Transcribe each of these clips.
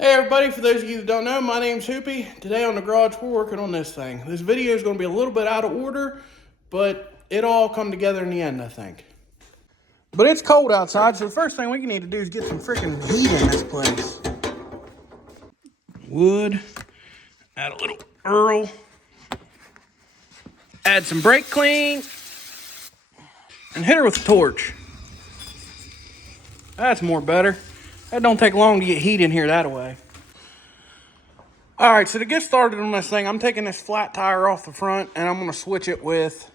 Hey everybody, for those of you that don't know, my name's Hoopy. Today on the garage, we're working on this thing. This video is going to be a little bit out of order, but it all come together in the end, I think. But it's cold outside, so the first thing we need to do is get some freaking heat in this place. Wood, add a little Earl, add some brake clean, and hit her with a torch. That's more better. That don't take long to get heat in here that way. All right, so to get started on this thing, I'm taking this flat tire off the front and I'm gonna switch it with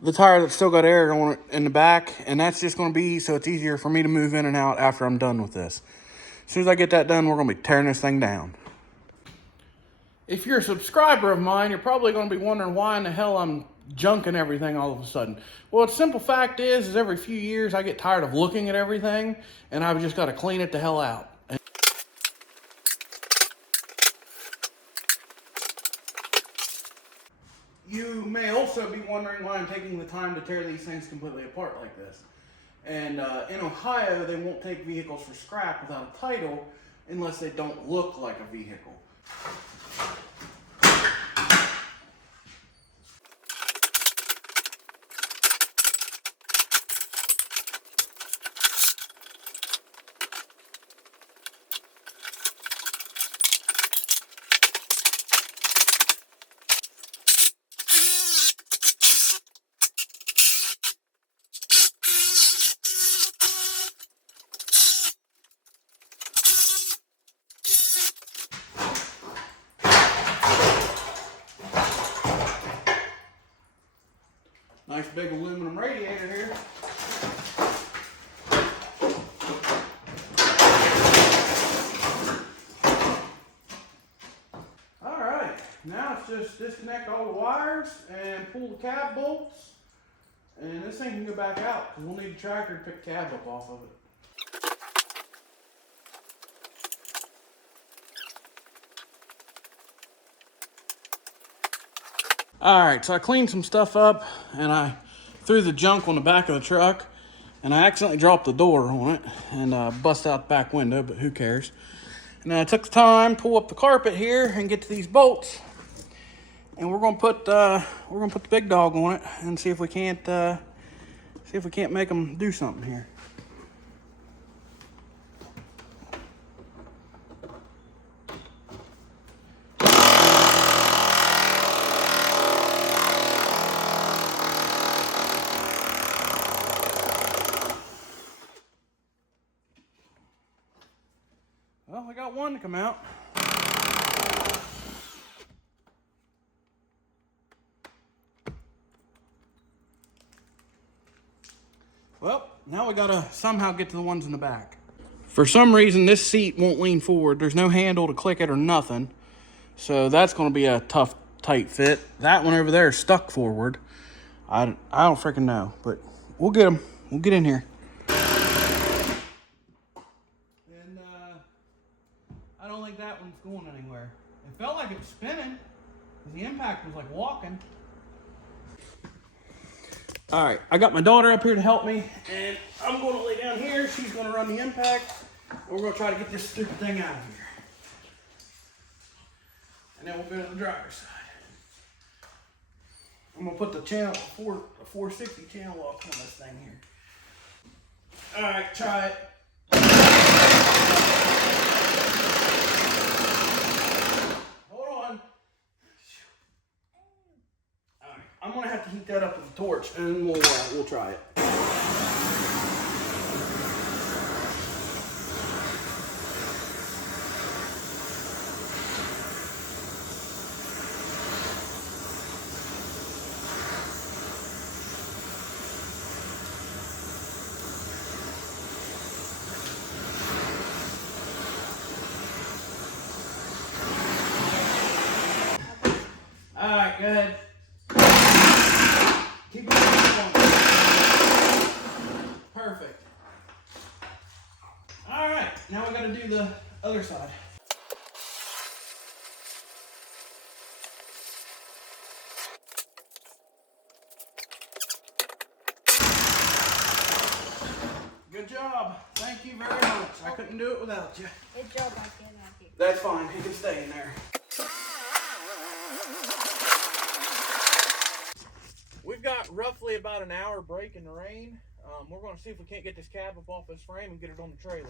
the tire that's still got air on it in the back, and that's just gonna be so it's easier for me to move in and out after I'm done with this. As soon as I get that done, we're gonna be tearing this thing down. If you're a subscriber of mine, you're probably gonna be wondering why in the hell I'm junking everything all of a sudden. Well, the simple fact is every few years I get tired of looking at everything and I've just gotta clean it the hell out. You may also be wondering why I'm taking the time to tear these things completely apart like this. And in Ohio, they won't take vehicles for scrap without a title unless they don't look like a vehicle. Nice big aluminum radiator here. Alright, now it's just disconnect all the wires and pull the cab bolts. And this thing can go back out because we'll need a tractor to pick the cab up off of it. Alright, so I cleaned some stuff up and I threw the junk on the back of the truck and I accidentally dropped the door on it and bust out the back window, but who cares. And then I took the time, pull up the carpet here and get to these bolts. And we're gonna put the big dog on it and see if we can't make them do something here. Well, we got one to come out. Well, now we gotta somehow get to the ones in the back. For some reason, this seat won't lean forward. There's no handle to click it or nothing. So that's gonna be a tough, tight fit. That one over there is stuck forward. I don't freaking know, but we'll get them. We'll get in here. And I don't think that one's going anywhere. It felt like it was spinning. The impact was like walking. All right, I got my daughter up here to help me, and I'm going to lay down here. She's going to run the impact. We're going to try to get this stupid thing out of here. And then we'll go to the driver's side. I'm going to put the channel, a 460 channel lock on this thing here. All right, try it. I'm gonna have to heat that up with a torch, and we'll try it. All right, go ahead. Keep it going. Perfect. All right, now we got to do the other side. Good job. Thank you. Thank you very much. I couldn't do it without you. Good job, I can have you. That's fine. He can stay in there. We've got roughly about an hour break in the rain. We're going to see if we can't get this cab up off this frame and get it on the trailer.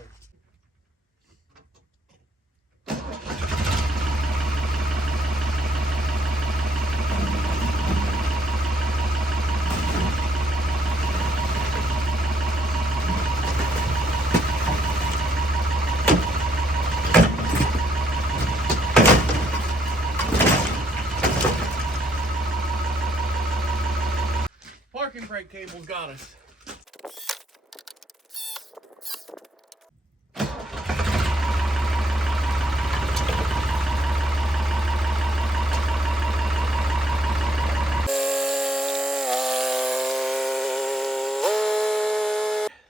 Parking brake cable's got us.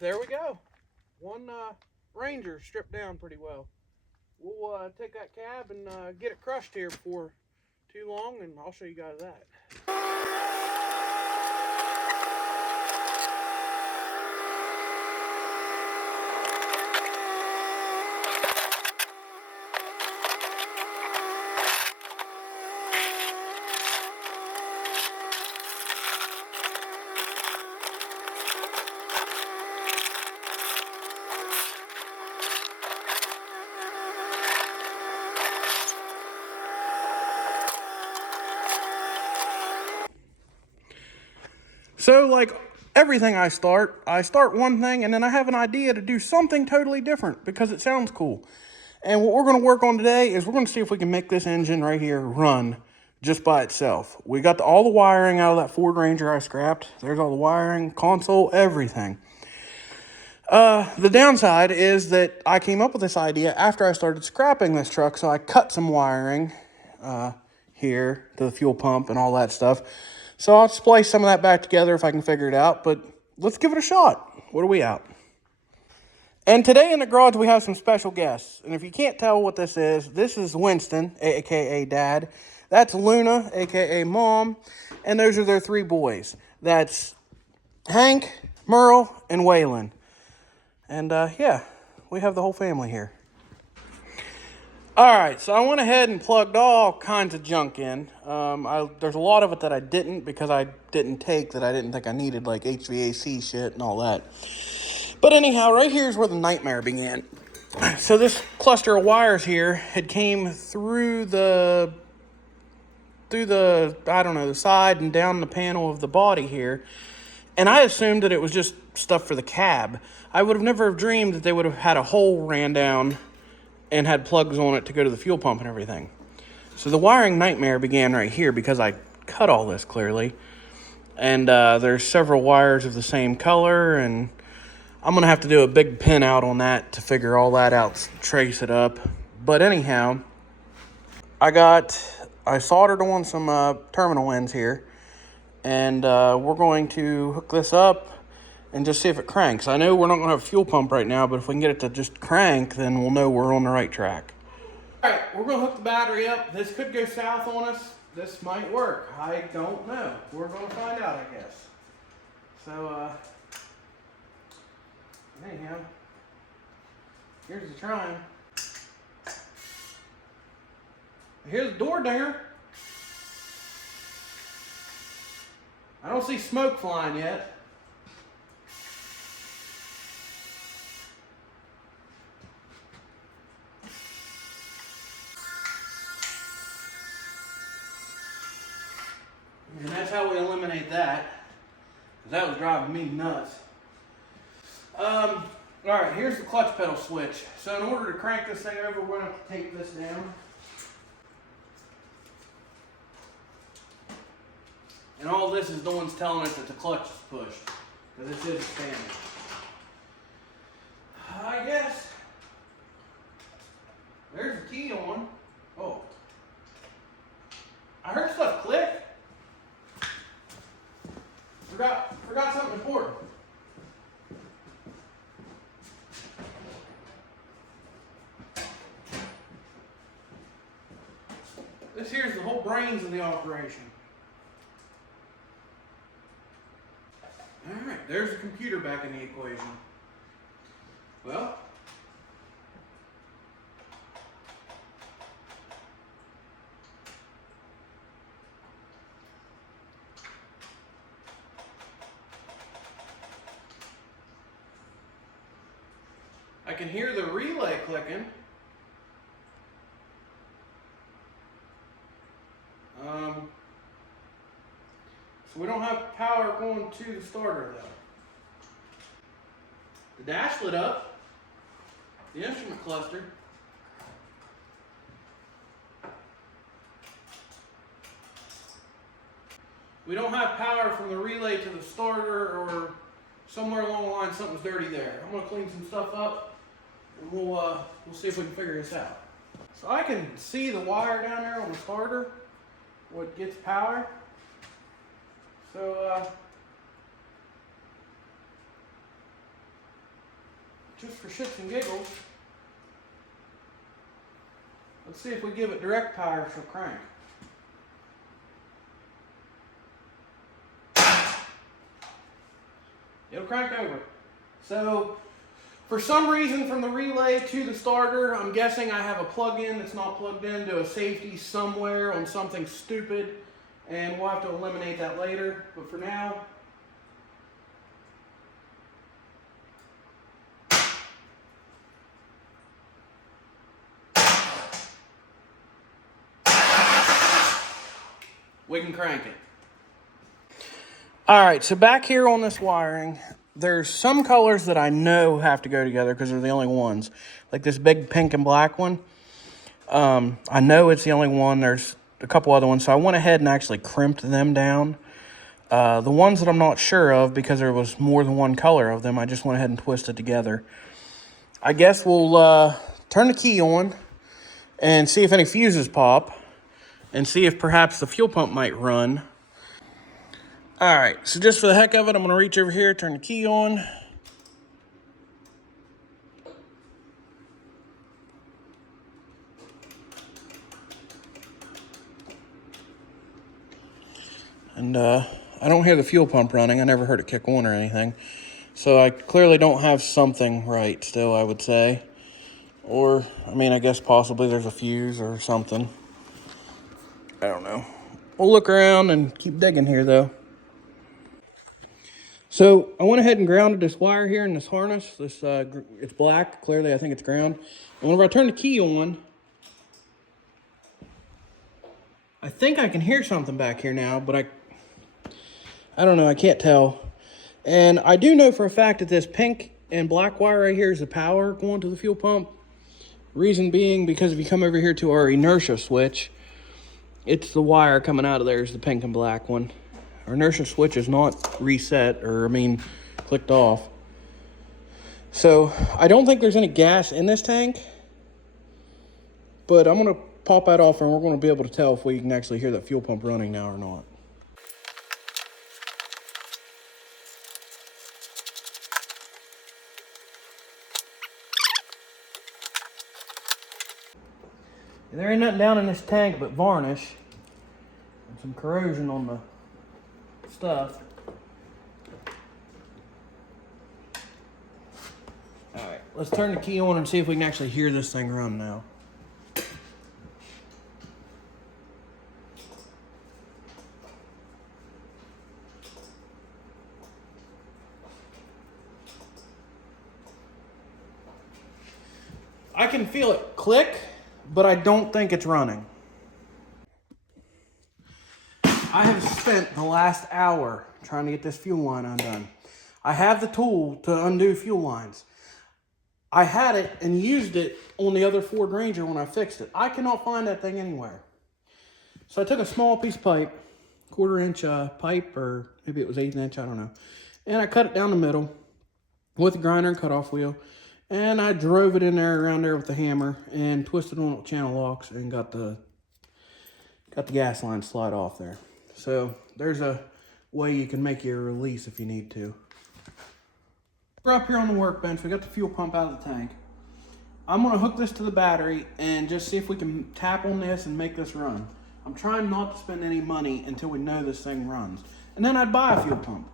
There we go. One Ranger stripped down pretty well. We'll take that cab and get it crushed here before too long, and I'll show you guys that. So, like everything I start one thing and then I have an idea to do something totally different because it sounds cool. And what we're going to work on today is we're going to see if we can make this engine right here run just by itself. We got all the wiring out of that Ford Ranger I scrapped. There's all the wiring, console, everything. The downside is that I came up with this idea after I started scrapping this truck, so I cut some wiring here to the fuel pump and all that stuff. So I'll splice some of that back together if I can figure it out, but let's give it a shot. What are we out? And today in the garage, we have some special guests. And if you can't tell what this is Winston, a.k.a. Dad. That's Luna, a.k.a. Mom. And those are their three boys. That's Hank, Merle, and Waylon. And yeah, we have the whole family here. All right, so I went ahead and plugged all kinds of junk in. There's a lot of it that I didn't because I didn't take that I didn't think I needed, like HVAC shit and all that. But anyhow, right here's where the nightmare began. So this cluster of wires here had came through the I don't know, the side and down the panel of the body here. And I assumed that it was just stuff for the cab. I would have never have dreamed that they would have had a hole ran down and had plugs on it to go to the fuel pump and everything. So the wiring nightmare began right here because I cut all this clearly. And there's several wires of the same color, and I'm going to have to do a big pin out on that to figure all that out, trace it up. But anyhow, I soldered on some terminal ends here, and we're going to hook this up and just see if it cranks. I know we're not going to have a fuel pump right now, but if we can get it to just crank, then we'll know we're on the right track. All right, we're going to hook the battery up. This could go south on us. This might work. I don't know. We're going to find out, I guess. So, anyhow, here's the trying. Here's the door dinger. I don't see smoke flying yet. And that's how we eliminate that. That was driving me nuts. All right, here's the clutch pedal switch. So in order to crank this thing over, we're going to have to tape this down. And all this is doing is telling us that the clutch is pushed, because this is standing. I guess. There's the key on. Oh. I heard stuff click. Forgot something important. This here's the whole brains of the operation. Alright, there's the computer back in the equation. Well, I can hear the relay clicking. So we don't have power going to the starter though. The dash lit up. The instrument cluster. We don't have power from the relay to the starter, or somewhere along the line something's dirty there. I'm gonna clean some stuff up and we'll see if we can figure this out. So I can see the wire down there on the starter, what gets power. So just for shits and giggles, let's see if we give it direct power, she'll crank. It'll crank over. So for some reason from the relay to the starter, I'm guessing I have a plug-in that's not plugged into a safety somewhere on something stupid, and we'll have to eliminate that later. But for now, we can crank it. All right, so back here on this wiring, there's some colors that I know have to go together because they're the only ones. Like this big pink and black one. I know it's the only one. There's a couple other ones, so I went ahead and actually crimped them down. The ones that I'm not sure of, because there was more than one color of them, I just went ahead and twisted together. I guess we'll turn the key on and see if any fuses pop and see if perhaps the fuel pump might run. All right, so just for the heck of it, I'm gonna reach over here, turn the key on. And I don't hear the fuel pump running. I never heard it kick on or anything. So I clearly don't have something right still, I would say. Or, I mean, I guess possibly there's a fuse or something. I don't know. We'll look around and keep digging here, though. So I went ahead and grounded this wire here in this harness. This it's black. Clearly, I think it's ground. And whenever I turn the key on, I think I can hear something back here now, but I don't know. I can't tell. And I do know for a fact that this pink and black wire right here is the power going to the fuel pump. Reason being, because if you come over here to our inertia switch, it's the wire coming out of there is the pink and black one. Our inertia switch is not reset, or clicked off. So I don't think there's any gas in this tank, but I'm gonna pop that off and we're gonna be able to tell if we can actually hear that fuel pump running now or not. There ain't nothing down in this tank but varnish and some corrosion on the stuff. All right, let's turn the key on and see if we can actually hear this thing run now. I can feel it click, but I don't think it's running. I have spent the last hour trying to get this fuel line undone. I have the tool to undo fuel lines. I had it and used it on the other Ford Ranger when I fixed it. I cannot find that thing anywhere. So I took a small piece of pipe, 1/4 inch pipe, or maybe it was 1/8 inch, I don't know. And I cut it down the middle with a grinder and cutoff wheel. And I drove it in there, around there with the hammer, and twisted on with channel locks and got the gas line slide off there. So there's a way you can make your release if you need to. We're up here on the workbench. We got the fuel pump out of the tank. I'm gonna hook this to the battery and just see if we can tap on this and make this run. I'm trying not to spend any money until we know this thing runs. And then I'd buy a fuel pump.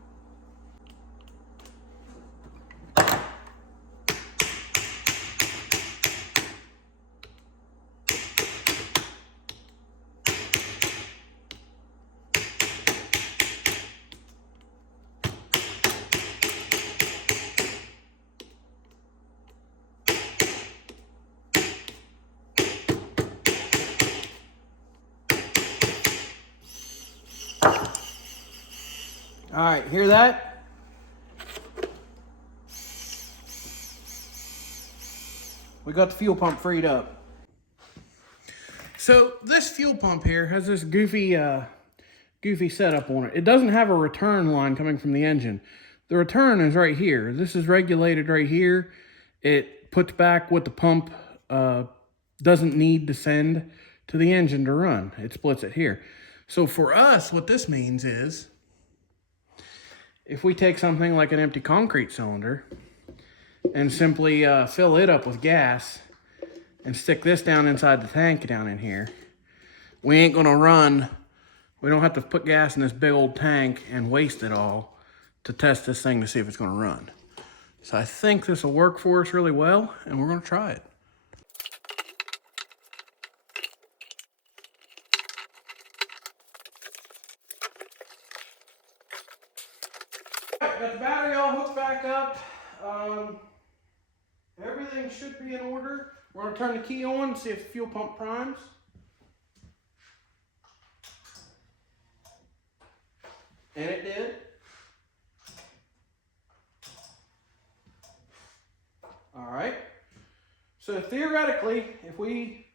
All right, hear that? We got the fuel pump freed up. So this fuel pump here has this goofy setup on it. It doesn't have a return line coming from the engine. The return is right here. This is regulated right here. It puts back what the pump doesn't need to send to the engine to run. It splits it here. So for us, what this means is, if we take something like an empty concrete cylinder and simply fill it up with gas and stick this down inside the tank down in here, we ain't gonna run. We don't have to put gas in this big old tank and waste it all to test this thing to see if it's gonna run. So I think this will work for us really well, and we're gonna try it. Got the battery all hooked back up. Everything should be in order. We're gonna turn the key on and see if the fuel pump primes. And it did. All right. So theoretically,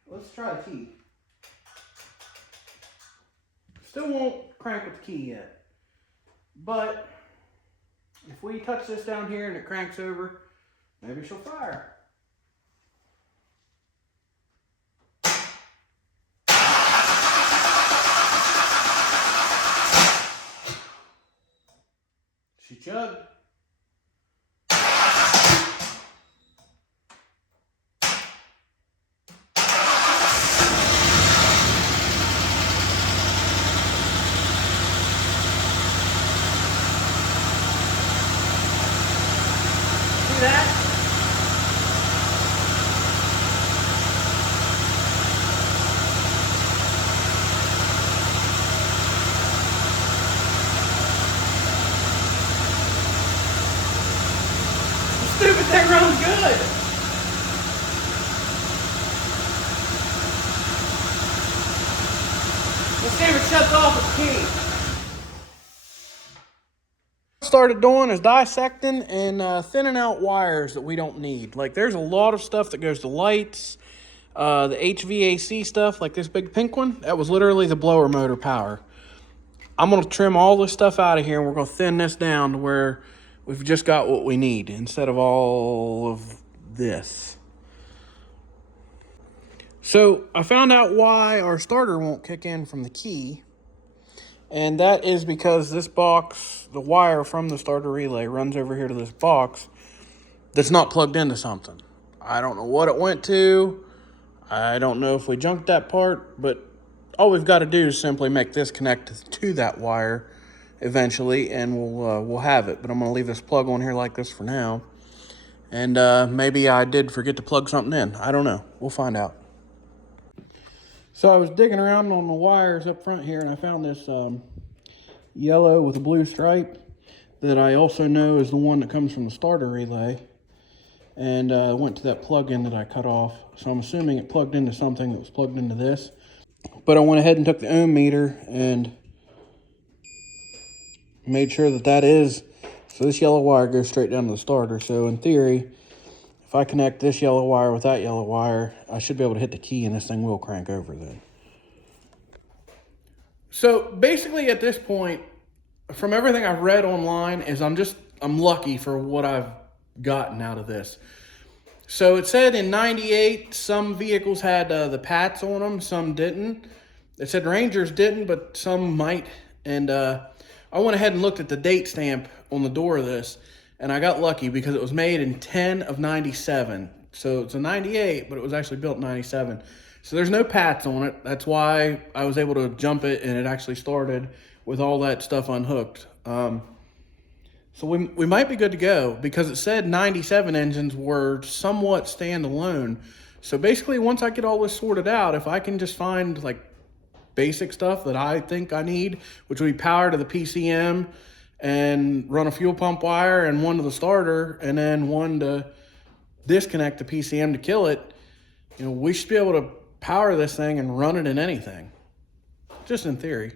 let's try the key. Still won't crank with the key yet. But if we touch this down here and it cranks over, maybe she'll fire. She chugged. See that? Stupid thing runs good. Let's see if it shuts off with the key. Started doing is dissecting and thinning out wires that we don't need. Like, there's a lot of stuff that goes to lights, the HVAC stuff, like this big pink one. That was literally the blower motor power. I'm gonna trim all this stuff out of here, and we're gonna thin this down to where we've just got what we need instead of all of this. So I found out why our starter won't kick in from the key. And that is because this box, the wire from the starter relay runs over here to this box that's not plugged into something. I don't know what it went to. I don't know if we junked that part, but all we've got to do is simply make this connect to that wire eventually, and we'll have it. But I'm going to leave this plug on here like this for now. And maybe I did forget to plug something in. I don't know. We'll find out. So I was digging around on the wires up front here, and I found this yellow with a blue stripe that I also know is the one that comes from the starter relay. And went to that plug-in that I cut off. So I'm assuming it plugged into something that was plugged into this. But I went ahead and took the ohm meter and made sure that that is. So this yellow wire goes straight down to the starter. So in theory, if I connect this yellow wire with that yellow wire, I should be able to hit the key and this thing will crank over then. So basically at this point, from everything I've read online, is I'm lucky for what I've gotten out of this. So it said in 98, some vehicles had the PATs on them, some didn't. It said Rangers didn't, but some might. And I went ahead and looked at the date stamp on the door of this, and I got lucky because it was made in 10 of 97. So it's a 98, but it was actually built in 97. So there's no PATs on it. That's why I was able to jump it, and it actually started with all that stuff unhooked. So we might be good to go because it said 97 engines were somewhat standalone. So basically, once I get all this sorted out, if I can just find like basic stuff that I think I need, which would be power to the PCM and run a fuel pump wire and one to the starter and then one to disconnect the PCM to kill it, you know, we should be able to power this thing and run it in anything, just in theory.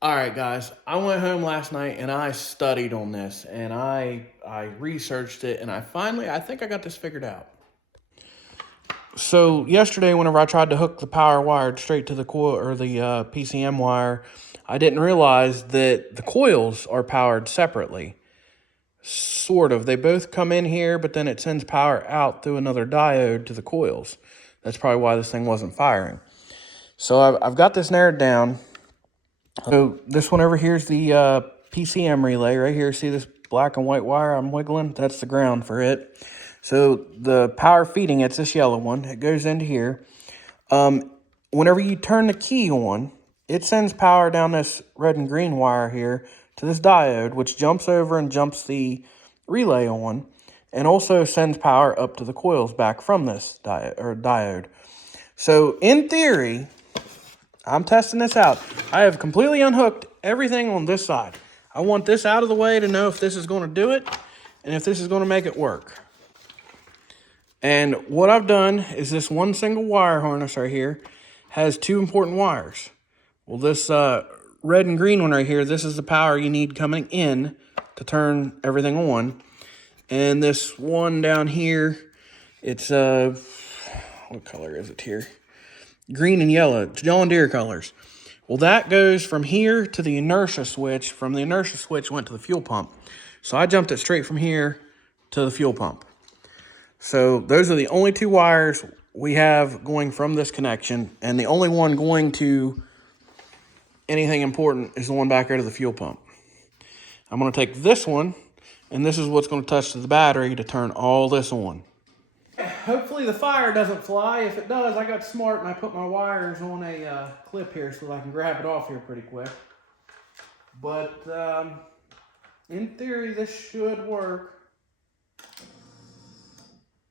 All right, guys. I went home last night and I studied on this and I researched it and I think I got this figured out. So yesterday, whenever I tried to hook the power wired straight to the coil or the PCM wire, I didn't realize that the coils are powered separately. Sort of. They both come in here, but then it sends power out through another diode to the coils. That's probably why this thing wasn't firing. So I've got this narrowed down. So this one over here is the PCM relay right here. See this black and white wire I'm wiggling? That's the ground for it. So the power feeding, it's this yellow one. It goes into here. Whenever you turn the key on, it sends power down this red and green wire here to this diode, which jumps over and jumps the relay on, and also sends power up to the coils back from this diode. So in theory, I'm testing this out. I have completely unhooked everything on this side. I want this out of the way to know if this is going to do it and if this is going to make it work. And what I've done is this one single wire harness right here has two important wires. Well, this red and green one right here, this is the power you need coming in to turn everything on. And this one down here, it's, what color is it here? Green and yellow, it's John Deere colors. Well, that goes from here to the inertia switch. From the inertia switch, went to the fuel pump. So I jumped it straight from here to the fuel pump. So those are the only two wires we have going from this connection, and the only one going to anything important is the one back there to the fuel pump. I'm going to take this one, and this is what's going to touch to the battery to turn all this on. Hopefully the fire doesn't fly. If it does, I got smart and I put my wires on a clip here so that I can grab it off here pretty quick. But in theory, this should work.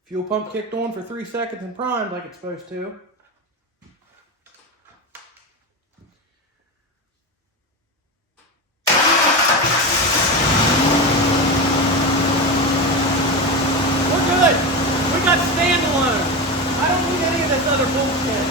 Fuel pump kicked on for 3 seconds and primed like it's supposed to. We're good. We got standalone. I don't need any of this other bullshit.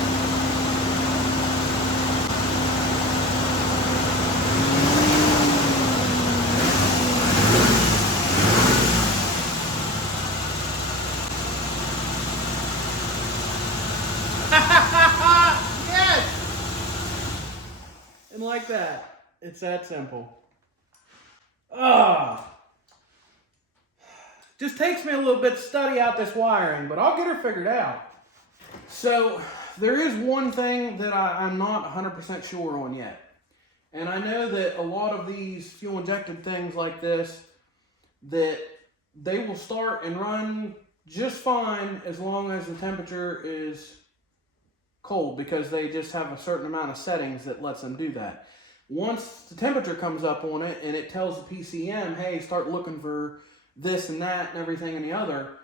Yes! And like that. It's that simple. Just takes me a little bit to study out this wiring, but I'll get her figured out. So there is one thing that I'm not 100% sure on yet. And I know that a lot of these fuel injected things like this, that they will start and run just fine as long as the temperature is cold, because they just have a certain amount of settings that lets them do that. Once the temperature comes up on it and it tells the PCM, hey, start looking for this and that and everything and the other,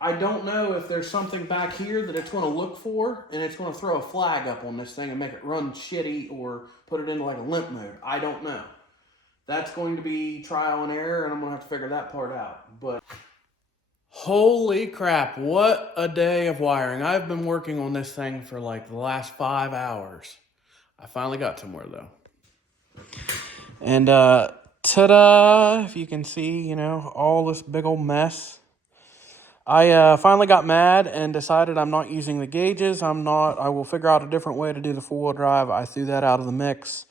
I don't know if there's something back here that it's going to look for and it's going to throw a flag up on this thing and make it run shitty or put it into like a limp mode. I don't know. That's going to be trial and error, and I'm going to have to figure that part out. But holy crap, what a day of wiring. I've been working on this thing for like the last 5 hours. I finally got somewhere though. And ta-da, if you can see, all this big old mess. I finally got mad and decided I'm not using the gauges. I will figure out a different way to do the four-wheel drive. I threw that out of the mix.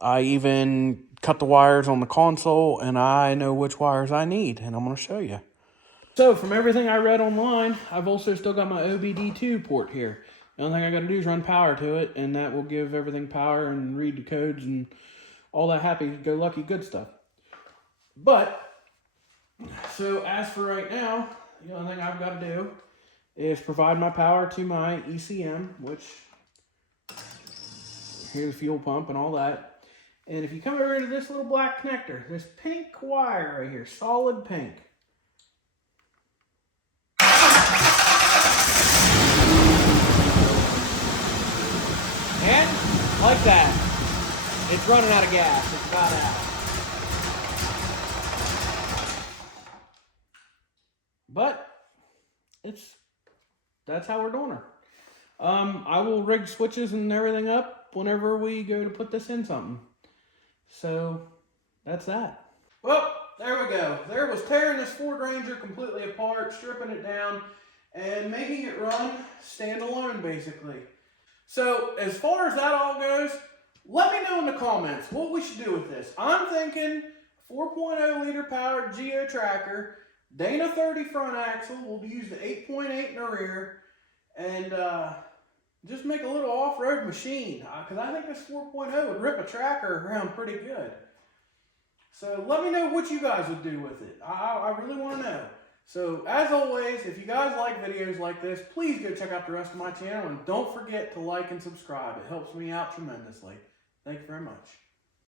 I even cut the wires on the console, and I know which wires I need, and I'm going to show you. So from everything I read online, I've also still got my OBD2 port here. The only thing I got to do is run power to it, and that will give everything power and read the codes and all that happy-go-lucky good stuff. But, so as for right now, the only thing I've got to do is provide my power to my ECM, which, here's the fuel pump and all that. And if you come over to this little black connector, this pink wire right here, solid pink. And, like that, it's running out of gas. It's about out. But, that's how we're doing her. I will rig switches and everything up whenever we go to put this in something. So that's that. Well, there we go. There was tearing this Ford Ranger completely apart, stripping it down, and making it run standalone, basically. So as far as that all goes, let me know in the comments what we should do with this. I'm thinking 4.0 liter powered Geo tracker, Dana 30 front axle. We'll use the 8.8 in the rear, and just make a little off-road machine. Because I think this 4.0 would rip a tracker around pretty good. So let me know what you guys would do with it. I really want to know. So as always, if you guys like videos like this, please go check out the rest of my channel. And don't forget to like and subscribe. It helps me out tremendously. Thank you very much.